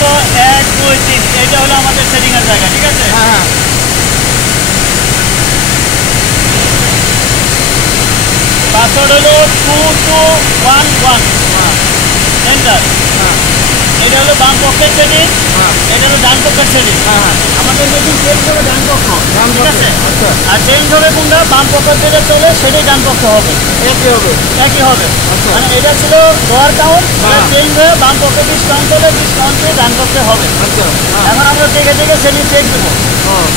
প্রথমত 1 2 3 এটা হলো আমাদের সেটিং এর জায়গা, ঠিক আছে? হ্যাঁ পাসওয়ার্ড হলো 2211 এন্টার। এটা হলো বাম পক্ষের সেটিং, এটা হলো ডান পক্ষের সেটিং। আমাদের মেশিন চেঞ্জ হবে ডান পক্ষ, ঠিক আছে? আর চেঞ্জ হবে কোনটা? বাম পক্ষ যেটা চলে সেটাই ডান পক্ষ হবে, একই হবে। মানে এটা ছিল লোয়ার কাউন্ট, চেঞ্জ হয়ে বাম পক্ষে 20 কাউন্ট হলে 20 কাউন্ট দিয়ে ডান পক্ষে হবে। এখন আমরা দেখে দেখে সেটিং চেক দেবো।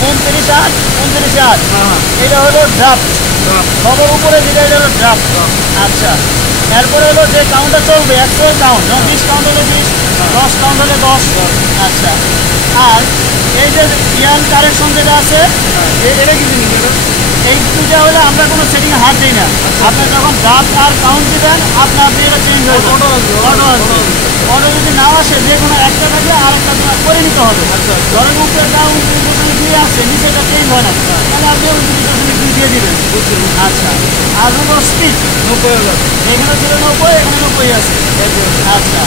29 8 29 8 এটা হলো ড্রাফট, খবর উপরে যেটা এটা হলো ড্রাফট। আচ্ছা, এরপরে হলো যে কাউন্টটা চলবে অ্যাকচুয়াল কাউন্ট, 20 কাউন্ট হলে 20, 10 কাউন্ট হলে 10। আচ্ছা, আর এই যে ইয়ান কারেকশন যেটা আছে, এটা কি জিনিস? এই দুটা হলে আমরা কোনো সেটিংয়ে হাত দিই না। আপনি যখন ড্রাফট আর কাউন্ট দিবেন আপনি এটা চেঞ্জ হয়ে যাবে, অটো আসবে। অটো যদি নাও আসে যে কোনো একটা থাকলে আরেকটা তোমার করে নিতে হবে। ধরেন উপরে কাউন্ট 2.2 আসে, নিচেটা চেঞ্জ হয় না, তাহলে আপনি 2.2 দিয়ে দিবেন। আচ্ছা, আর হলো স্পিড 90,000, এখানে ছিল 90, এখানে 90 আছে। আচ্ছা,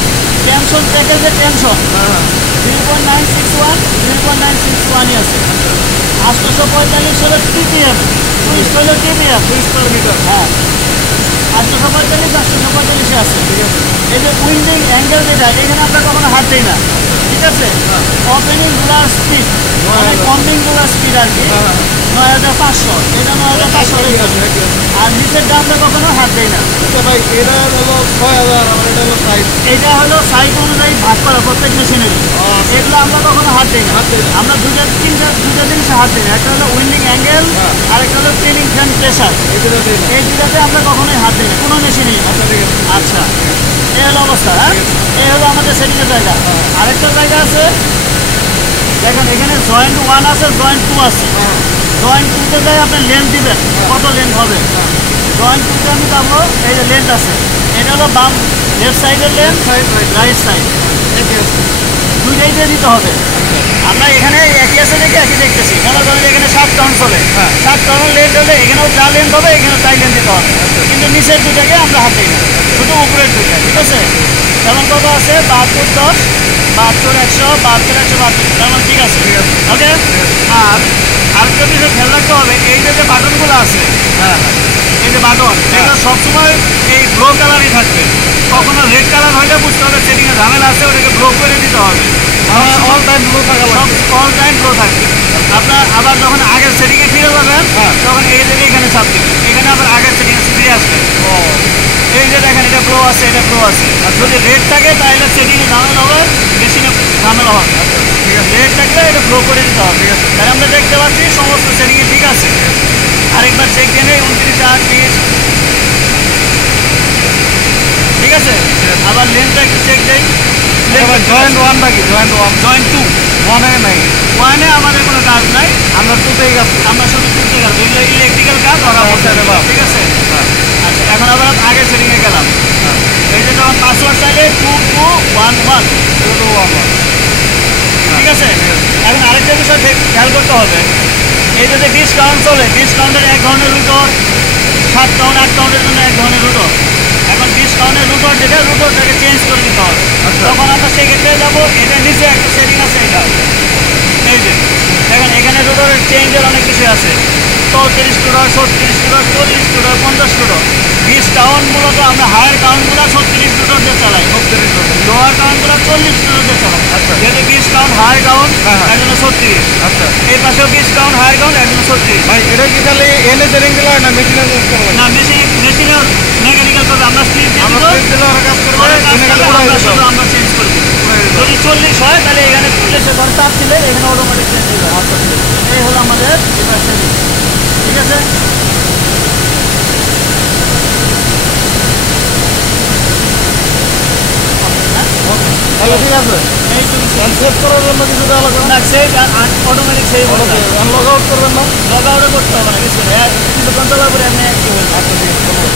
টেনশন প্যাকেজের টেনশন 0.961 0.961 আছে। 845 হলো টিপিএম, টুইস্ট হলো টিপিএম, টুইস্ট পার মিটার। হ্যাঁ 845 845 আছে, ঠিক আছে? এই যে উইন্ডিং অ্যাঙ্গেল যেটা, এখানে আমরা কখনো হাত দিই না, ঠিক আছে? ওপেনিং রুলার স্পিড মানে কম্বিং রুলার স্পিড আর কি 9500, এটা 9500। আর নিচের দামটা কখনো হাত দেয় না। ভাই এটা হলো 6,000, আমার এটা হলো সাইজ। এটা হলো সাইজ অনুযায়ী ভাগ করা প্রত্যেক মেশিনেরই। এগুলো আমরা কখনো হাত দিই না। আমরা দুটা জিনিসে হাত দিই না। একটা হলো উইন্ডিং অ্যাঙ্গেল, আর একটা হলো ট্রেনিং ফ্যান প্রেশার। এই দুটাতে আমরা কখনোই হাত দিই না কোনো মেশিনেই। আচ্ছা, এই হলো অবস্থা। হ্যাঁ, এই হলো আমাদের সেটিংয়ের জায়গা। আরেকটা জায়গা আছে, দেখেন এখানে জয়েন্ট 1 আছে, জয়েন্ট 2 আছে। জয়েন্ট 2তে যাই আপনি লেন্থ দিবেন, কত লেন্থ হবে। জয়েন্ট 2তে আমি যাবো, এই যে লেন্থ আছে, এটা হলো বাম লেফট সাইডের লেন্থ, রাইট সাইড দুইটাই দিয়ে দিতে হবে। আমরা এখানে একই আছে দেখে একই দেখতেছি। মনে করেন এখানে 7 কাউন্ট চলে, 7 কাউন্ট লেন্থ হলে এখানেও যা লেন্থ হবে এখানেও তাই লেন্থ দিতে হবে। কিন্তু নিচের দুটাকে আমরা হাত দিই না, শুধু উপরের দুইটা, ঠিক আছে? যেমন কত আছে 72 10 72 100 72 172, তেমন ঠিক আছে, ওকে? আর আরেকটা বিষয় খেয়াল রাখতে হবে, এই যে বাটনগুলো আছে, এই যে বাটন, এগুলো সবসময় এই ব্লু কালারই থাকবে। কখনো রেড কালার হলে বুঝতে হবে সেটিংয়ে ঝামেলা আছে, ওটাকে ব্লক করে দিতে হবে। অল টাইম ব্লু থাকা লাগবে, অল টাইম ব্লু থাকবে। আপনার আবার যখন আগের সেটিংয়ে ফিরে যাবেন তখন এই যে এখানে চাপ দিবেন, এখানে আবার আগের সেটিংয়ে ফিরে আসবেন। এই যে দেখেন এটা ব্লু আছে, এটা ব্লু আছে। আর যদি রেড থাকে তাহলে সেটিংয়ে ঝামেলা হবে, মেশিনে ঝামেলা হবে। রেড থাকলে এটা ব্লু করে দিতে হবে। তাহলে আমরা দেখতে পাচ্ছি সমস্ত সেটিংয়ে ঠিক আছে। আরেকবার চেক দিয়ে নেই 29 8 20, ঠিক আছে? আবার লেন্থটা একটু চেক দেই। জয়েন্ট 1 নাকি জয়েন্ট 1? জয়েন্ট 2 1 এ নাই, 1 এ আমাদের কোনো কাজ নাই, আমরা 2তেই কাজ করি। আমরা শুধু তুলতে কাজ, এগুলো ইলেকট্রিক্যাল কাজ ওরা বলতে হবে, ঠিক আছে? আচ্ছা, এখন আবার আগের সেটিংয়ে গেলাম। এই যে যখন পাসওয়ার্ড চাইলে 2211, ঠিক আছে? এখন আরেকটা বিষয় খেয়াল করতে হবে, এই যে 20 কাউন্ট চলে, 20 কাউন্টের এক ধরনের রুটর, 7 কাউন্ট 8 কাউন্টের জন্য এক ধরনের রুটর। এখন 20 কাউন্টের রুটর যেটা, রুটরটাকে চেঞ্জ করে দিতে হবে। তখন আমরা সেক্ষেত্রে যাবো, এটার নিচে একটা সেটিং আছে, এটা এই যে দেখেন এখানে রুটরের চেঞ্জের অনেক কিছু আছে। 34 রুটর, 36 রুটর, 40 রুটর, 50 রুটর। 20 কাউন্ট মূলত আমরা হায়ার কাউন্টগুলো 36 রুটর দিয়ে চালাই, লোয়ার কাউন্টগুলো 40 রুটর দিয়ে চালাই। যেহেতু 20 কাউন্ট হায়ার কাউন্ট এর জন্য 36। এই পাশেও 20 কাউন্ট হায়ার কাউন্ট এর জন্য 36। ভাই এটা কি তাহলে এনে সেটিং দিলে হয় না মেশিনে ইউজ করবে? না, মেশিনে মেকানিক্যাল করবে, আমরা স্পিড দিয়ে আমরা স্পিড দিলে ওরা কাজ করবে, আমরা শুধু আমরা চেঞ্জ করব। যদি 40 হয় তাহলে এখানে 40 ধর চাপ দিলে এখানে অটোমেটিক চেঞ্জ হয়ে যাবে। এই হলো আমাদের এবার সেটিং, ঠিক আছে? তাহলে ঠিক আছে। এই তুমি সেভ করার জন্য কিছু দেওয়া লাগবে না? সেভ অটোমেটিক সেভ হয়ে যাবে। লগ আউট করবেন না? লগ আউটও করতে হবে না কিছু, কিন্তু কন্ট্রোলার করে এমনি অ্যাক্টিভ হয়ে যাবে। আচ্ছা ঠিক আছে।